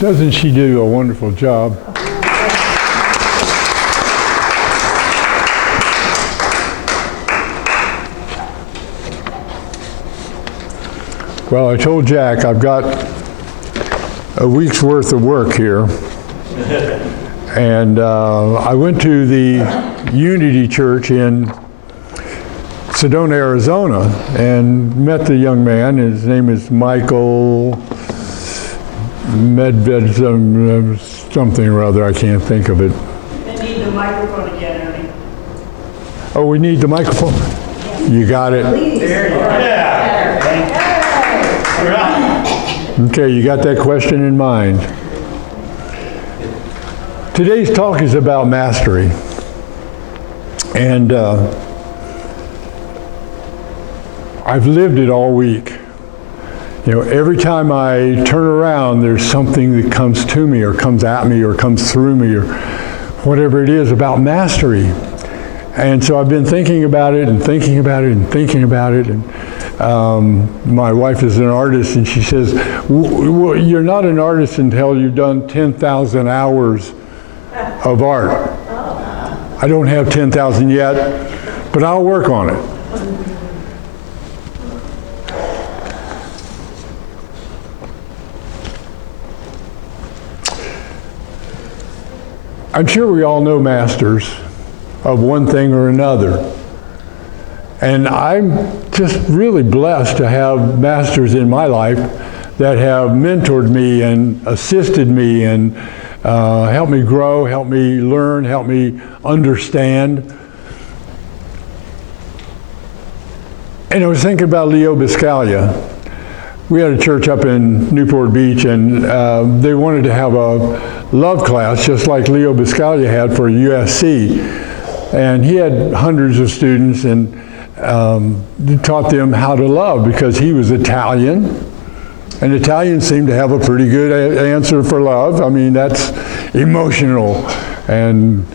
Doesn't she do a wonderful job? Well, I told Jack I've got a week's worth of work here. And I went to the Unity Church in Sedona, Arizona, and met the young man. His name is Michael Medved, something or other. I can't think of it. They need the microphone again, Ernie. Oh, we need the microphone? You got it. There you are. Okay, you got that question in mind. Today's talk is about mastery. And I've lived it all week. You know, every time I turn around, there's something that comes to me or comes at me or comes through me or whatever it is about mastery. And so I've been thinking about it and thinking about it and thinking about it. And my wife is an artist, and she says, you're not an artist until you've done 10,000 hours of art. I don't have 10,000 yet, but I'll work on it. I'm sure we all know masters of one thing or another. And I'm just really blessed to have masters in my life that have mentored me and assisted me and helped me grow, helped me learn, helped me understand. And I was thinking about Leo Biscaglia. We had a church up in Newport Beach, and they wanted to have a love class just like Leo Biscaglia had for USC. And he had hundreds of students and taught them how to love because he was Italian. And Italians seem to have a pretty good answer for love. I mean, that's emotional and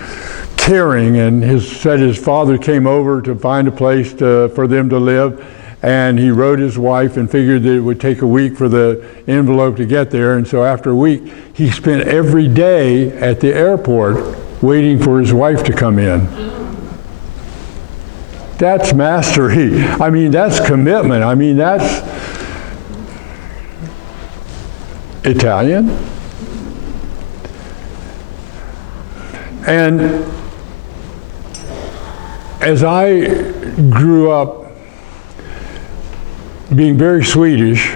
caring. And said his father came over to find a place for them to live. And he wrote his wife and figured that it would take a week for the envelope to get there. And so after a week, he spent every day at the airport waiting for his wife to come in. That's mastery. I mean, that's commitment. I mean, that's Italian. And as I grew up being very Swedish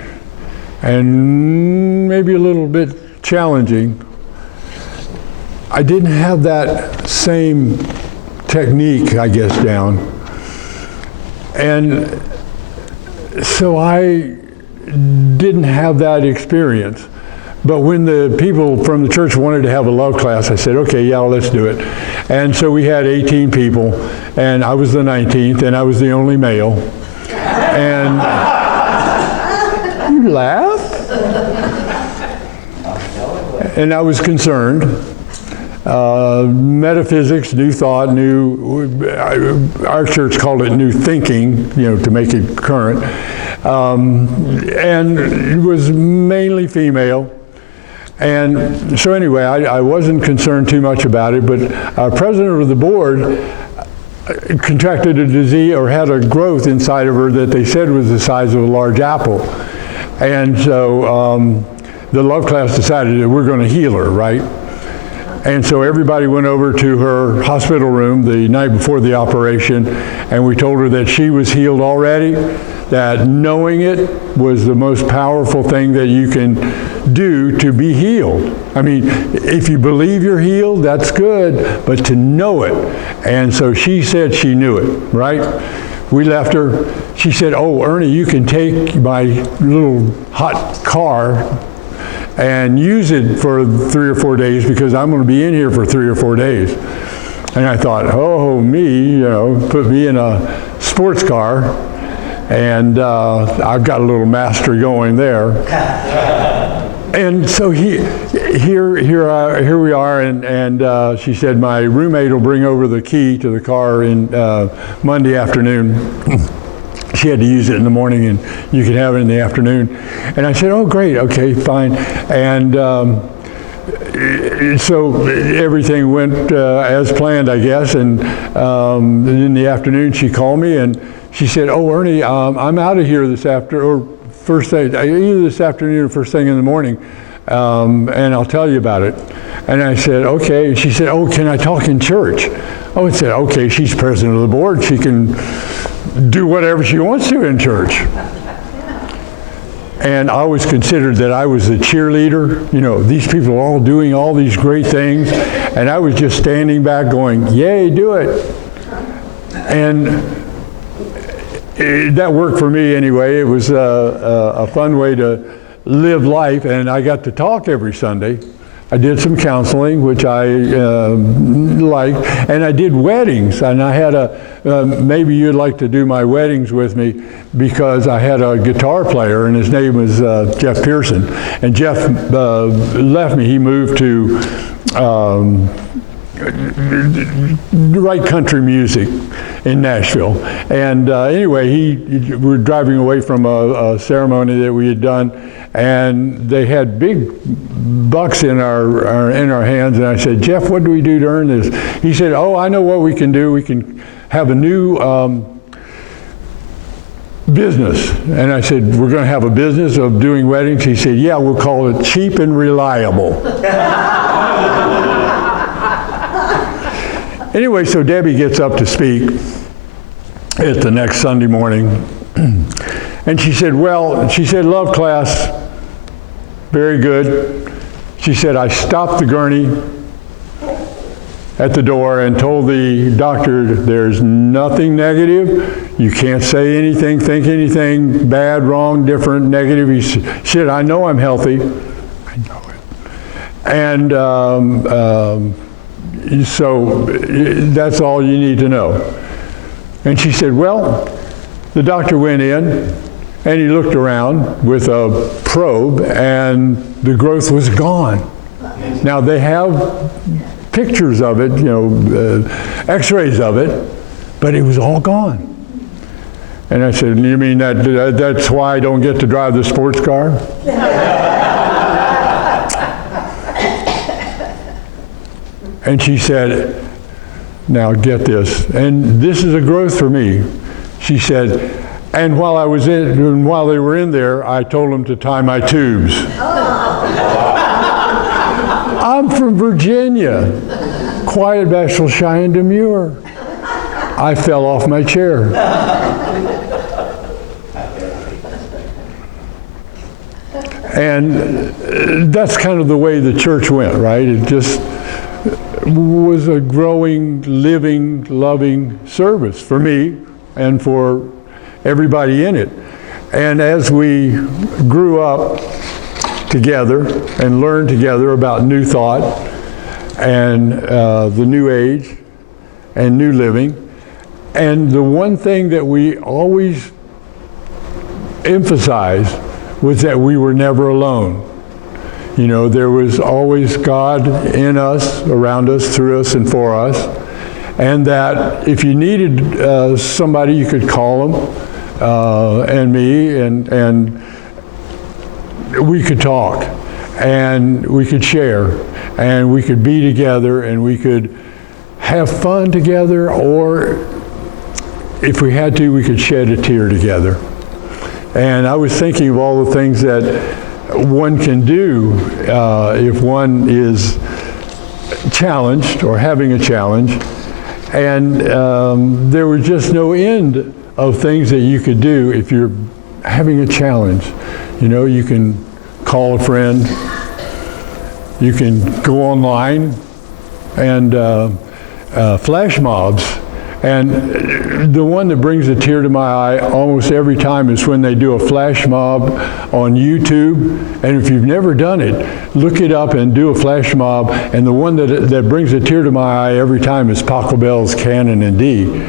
and maybe a little bit challenging, I didn't have that same technique, I guess, down. And so I didn't have that experience. But when the people from the church wanted to have a love class, I said, okay, yeah, let's do it. And so we had 18 people, and I was the 19th, and I was the only male. And you laugh? And I was concerned. Metaphysics, new thought, our church called it new thinking, you know, to make it current. And it was mainly female. And so anyway, I wasn't concerned too much about it, but our president of the board contracted a disease or had a growth inside of her that they said was the size of a large apple. And so the love class decided that we're going to heal her, right? And so everybody went over to her hospital room the night before the operation, and we told her that she was healed already, that knowing it was the most powerful thing that you can do to be healed. I mean, if you believe you're healed, that's good, but to know it. And so she said she knew it, right? We left her. She said, oh, Ernie, you can take my little hot car and use it for 3 or 4 days because I'm going to be in here for 3 or 4 days. And I thought, oh, me, you know, put me in a sports car, and I've got a little mastery going there. And so here we are, and she said my roommate will bring over the key to the car in Monday afternoon. She had to use it in the morning, and you could have it in the afternoon. And I said, oh, great, okay, fine. And So everything went as planned, I guess, and in the afternoon she called me and she said, "Oh, Ernie, I'm out of here this or first thing, either this afternoon or first thing in the morning, and I'll tell you about it." And I said, "Okay." And she said, "Oh, can I talk in church?" Oh, I said, "Okay, she's president of the board. She can do whatever she wants to in church." And I always considered that I was the cheerleader. You know, these people are all doing all these great things, and I was just standing back going, "Yay, do it." And that worked for me anyway. It was a fun way to live life, and I got to talk every Sunday. I did some counseling, which I liked, and I did weddings, and I had maybe you'd like to do my weddings with me, because I had a guitar player, and his name was Jeff Pearson, and Jeff left me. He moved to write country music in Nashville, and anyway, we were driving away from a ceremony that we had done, and they had big bucks in our hands, and I said, "Jeff, what do we do to earn this?" He said, "Oh, I know what we can do. We can have a new business." And I said, "We're going to have a business of doing weddings?" He said, "Yeah, we'll call it Cheap and Reliable." Anyway, so Debbie gets up to speak at the next Sunday morning, and she said, "Love class, very good." She said, "I stopped the gurney at the door and told the doctor there's nothing negative. You can't say anything, think anything bad, wrong, different, negative." He said, "I know I'm healthy." I know it. And so that's all you need to know. And she said, "Well," the doctor went in and he looked around with a probe, and the growth was gone. Now they have pictures of it, x-rays of it, but it was all gone. And I said, "You mean that's why I don't get to drive the sports car?" And she said, "Now get this," and this is a growth for me. She said, "And while they were in there, I told them to tie my tubes." I'm from Virginia, quiet, bashful, shy, and demure. I fell off my chair. And that's kind of the way the church went, right? It just was a growing, living, loving service for me and for everybody in it. And as we grew up together and learned together about New Thought and the New Age and New Living, and the one thing that we always emphasized was that we were never alone. You know, there was always God in us, around us, through us, and for us, and that if you needed somebody, you could call them, and me, and we could talk, and we could share, and we could be together, and we could have fun together, or if we had to, we could shed a tear together. And I was thinking of all the things that one can do if one is challenged or having a challenge, and there was just no end of things that you could do if you're having a challenge. You know, you can call a friend, you can go online, and flash mobs. And the one that brings a tear to my eye almost every time is when they do a flash mob on YouTube. And if you've never done it, look it up and do a flash mob. And the one that brings a tear to my eye every time is Paco Bell's Canon in D.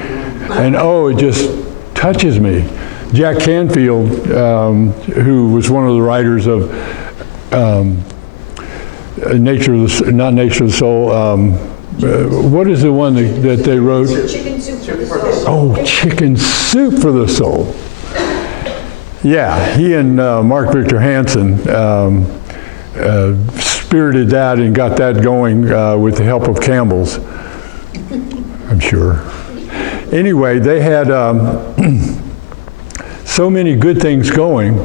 And oh, it just touches me. Jack Canfield, who was one of the writers of Nature of the, not Nature of the Soul, what is the one that they wrote? Chicken Soup for the Soul. Oh, Chicken Soup for the Soul. Yeah, he and Mark Victor Hansen spirited that and got that going with the help of Campbell's, I'm sure. Anyway, they had so many good things going,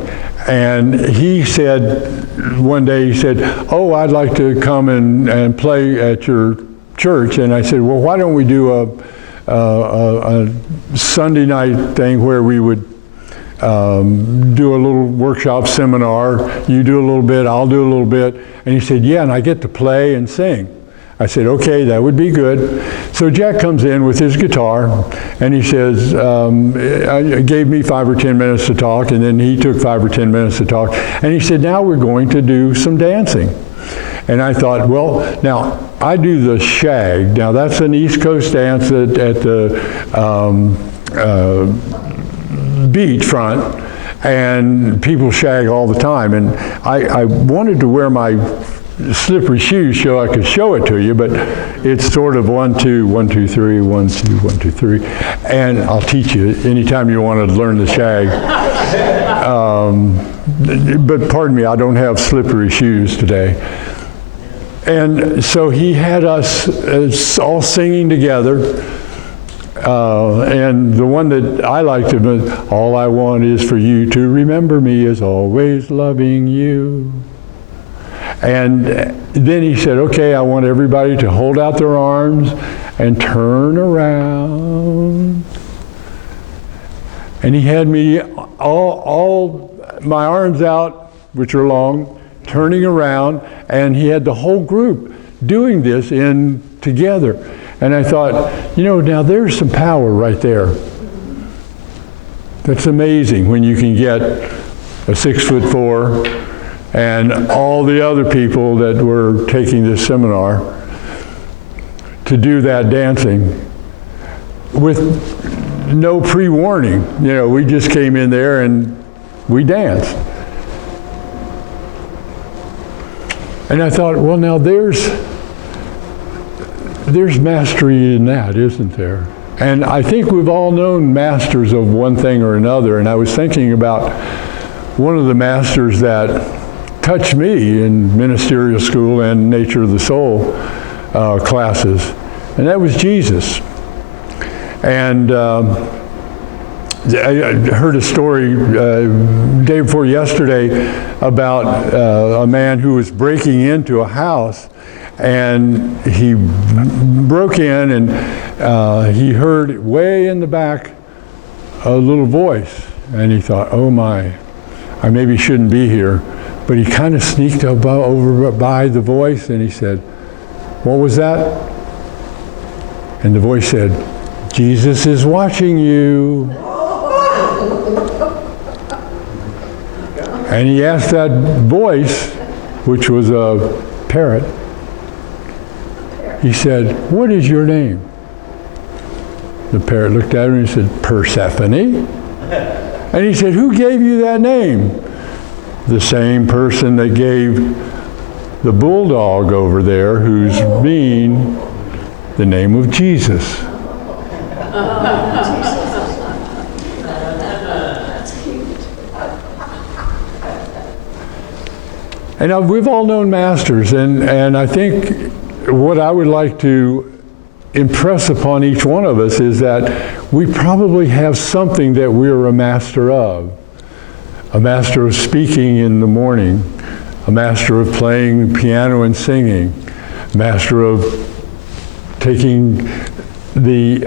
and he said, one day he said, oh, I'd like to come and play at your church. And I said, well, why don't we do a Sunday night thing where we would do a little workshop seminar. You do a little bit, I'll do a little bit. And he said, yeah, and I get to play and sing. I said, okay, that would be good. So Jack comes in with his guitar, and he says, gave me 5 or 10 minutes to talk, and then he took 5 or 10 minutes to talk. And he said, now we're going to do some dancing. And I thought, well, now, I do the shag. Now, that's an East Coast dance at the beachfront, and people shag all the time. And I wanted to wear my slippery shoes so I could show it to you, but it's sort of 1, 2, 1, 2, 3, 1, 2, 1, 2, 3. And I'll teach you anytime you want to learn the shag. But pardon me, I don't have slippery shoes today. And so he had us all singing together. And the one that I liked was, all I want is for you to remember me as always loving you. And then he said, okay, I want everybody to hold out their arms and turn around. And he had me all my arms out, which are long, turning around, and he had the whole group doing this together. And I thought, you know, now there's some power right there. That's amazing when you can get a 6'4" and all the other people that were taking this seminar to do that dancing with no pre-warning. You know, we just came in there and we danced. And I thought, well, now there's mastery in that, isn't there? And I think we've all known masters of one thing or another. And I was thinking about one of the masters that touched me in ministerial school and nature of the soul classes, and that was Jesus. And I heard a story day before yesterday about a man who was breaking into a house, and he broke in, and he heard way in the back a little voice, and he thought, oh my, I maybe shouldn't be here. But he kind of sneaked over by the voice, and he said, what was that? And the voice said, Jesus is watching you. And he asked that voice, which was a parrot, he said, what is your name? The parrot looked at him and he said, Persephone. And he said, who gave you that name? The same person that gave the bulldog over there, who's mean, the name of Jesus. And we've all known masters, and I think what I would like to impress upon each one of us is that we probably have something that we're a master of. A master of speaking in the morning, a master of playing piano and singing, a master of taking the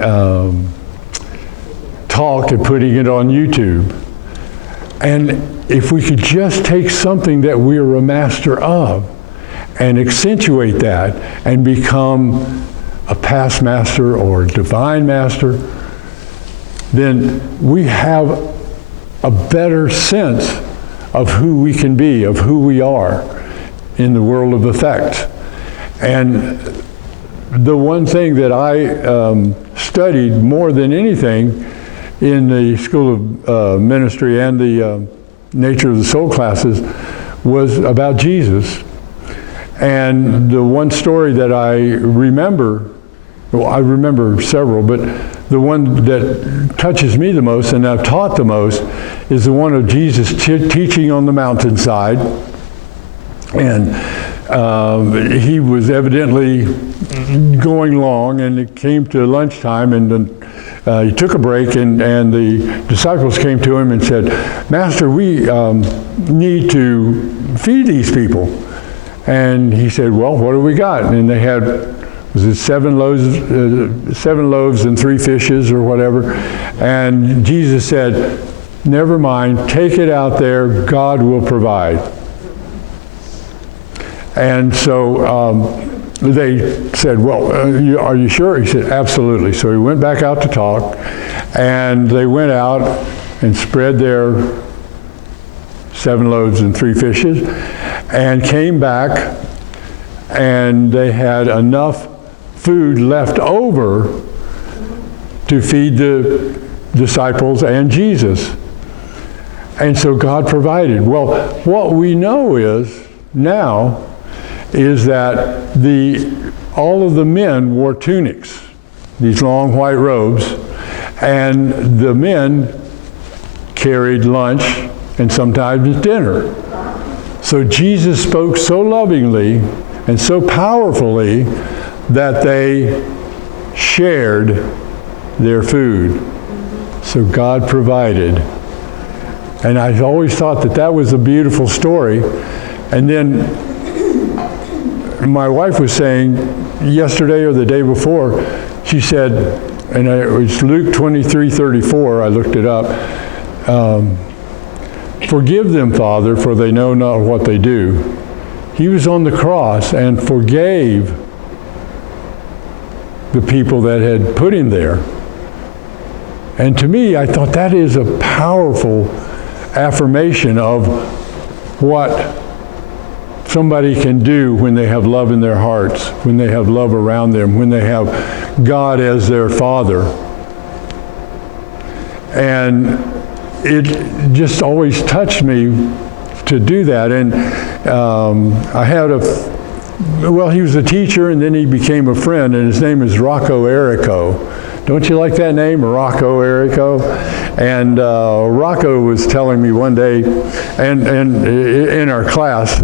talk and putting it on YouTube. And if we could just take something that we are a master of and accentuate that and become a past master or divine master, then we have a better sense of who we can be, of who we are in the world of effect. And the one thing that I studied more than anything in the School of Ministry and the Nature of the Soul classes was about Jesus. And the one story that I remember, well, I remember several, but the one that touches me the most and I've taught the most is the one of Jesus teaching on the mountainside. And he was evidently going long, and it came to lunchtime, and he took a break, and the disciples came to him and said, "Master, we need to feed these people." And he said, "Well, what do we got?" And they had, was it 7 loaves and 3 fishes or whatever. And Jesus said, "Never mind, take it out there, God will provide." And so they said, "Well, are you sure?" He said, "Absolutely." So he went back out to talk, and they went out and spread their 7 loaves and 3 fishes, and came back, and they had enough food left over to feed the disciples and Jesus. And so God provided. Well, what we know now is that all of the men wore tunics, these long white robes, and the men carried lunch and sometimes dinner. So Jesus spoke so lovingly and so powerfully that they shared their food. So God provided. And I always thought that was a beautiful story. And then my wife was saying yesterday or the day before, she said, and it was Luke 23:34, I looked it up, "Forgive them, Father, for they know not what they do." He was on the cross and forgave the people that had put him there. And to me, I thought that is a powerful affirmation of what somebody can do when they have love in their hearts, when they have love around them, when they have God as their Father. And it just always touched me to do that. And I had he was a teacher, and then he became a friend, and his name is Rocco Errico. Don't you like that name, Rocco Errico? And Rocco was telling me one day, and in our class,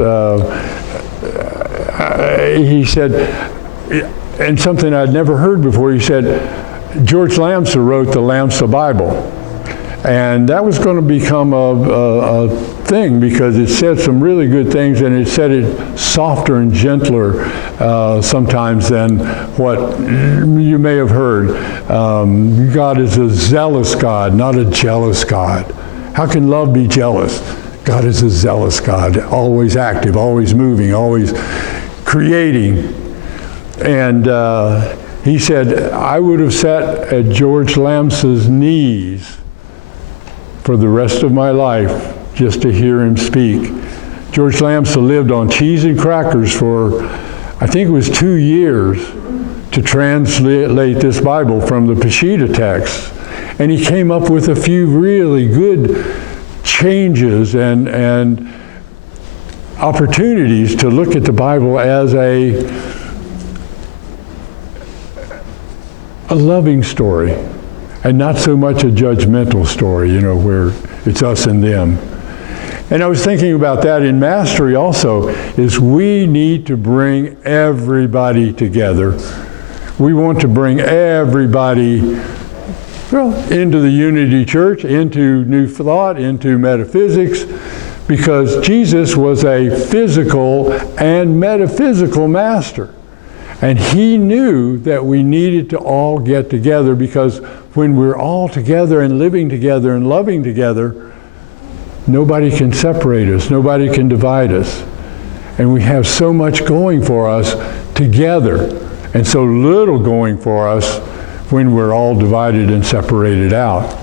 he said, and something I'd never heard before, he said, George Lamsa wrote the Lamsa Bible. And that was going to become a thing, because it said some really good things, and it said it softer and gentler sometimes than what you may have heard. God is a zealous God, not a jealous God. How can love be jealous? God is a zealous God, always active, always moving, always creating. And he said, I would have sat at George Lamsa's knees for the rest of my life just to hear him speak. George Lamsa lived on cheese and crackers for, I think it was 2 years, to translate this Bible from the Peshitta text. And he came up with a few really good changes and opportunities to look at the Bible as a loving story, and not so much a judgmental story, where it's us and them. And I was thinking about that in Mastery also, is we need to bring everybody together. We want to bring everybody, into the Unity Church, into New Thought, into metaphysics, because Jesus was a physical and metaphysical master. And he knew that we needed to all get together, because when we're all together and living together and loving together, nobody can separate us, nobody can divide us. And we have so much going for us together, and so little going for us when we're all divided and separated out.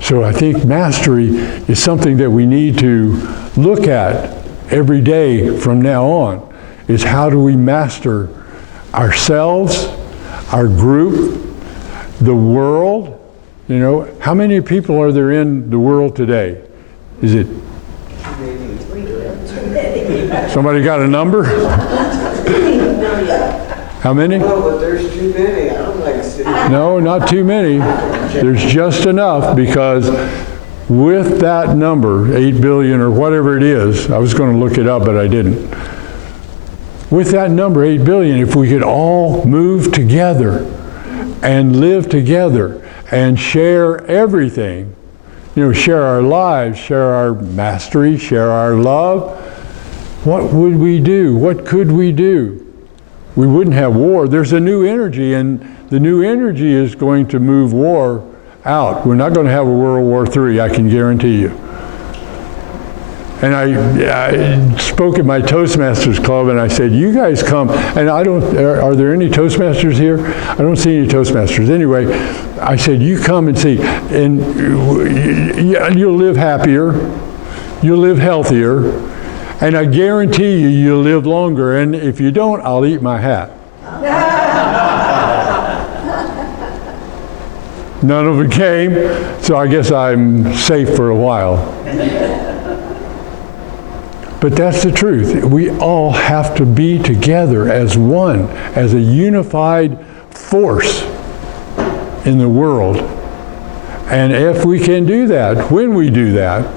So I think mastery is something that we need to look at every day from now on, is how do we master ourselves, our group, the world. How many people are there in the world today? Is it? Somebody got a number? How many? No, but there's too many. I don't like sitting. No, not too many. There's just enough, because with that number, 8 billion or whatever it is, I was going to look it up, but I didn't. with that number, 8 billion, if we could all move together and live together and share everything, share our lives, share our mastery, share our love, what would we do? What could we do? We wouldn't have war. There's a new energy, and the new energy is going to move war out. We're not going to have a World War III, I can guarantee you. And I spoke at my Toastmasters club, and I said, you guys come, and are there any Toastmasters here? I don't see any Toastmasters. Anyway, I said, you come and see, and you'll live happier, you'll live healthier, and I guarantee you, you'll live longer, and if you don't, I'll eat my hat. None of it came, so I guess I'm safe for a while. But that's the truth. We all have to be together as one, as a unified force in the world. And if we can do that, when we do that,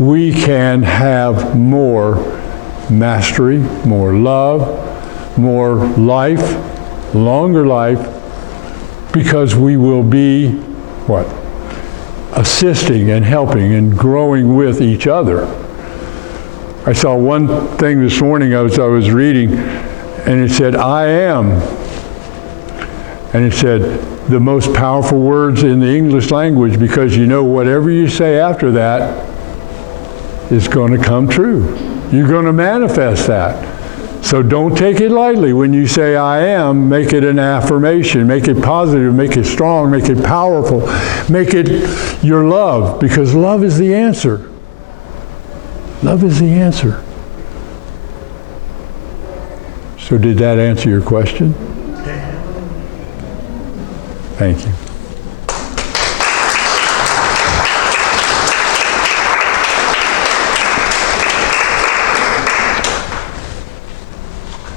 we can have more mastery, more love, more life, longer life, because we will be, what? Assisting and helping and growing with each other. I saw one thing this morning I was reading, and it said, I am. And it said, the most powerful words in the English language, because whatever you say after that is going to come true. You're going to manifest that. So don't take it lightly. When you say I am, make it an affirmation, make it positive, make it strong, make it powerful, make it your love, because love is the answer. Love is the answer. So did that answer your question? Thank you.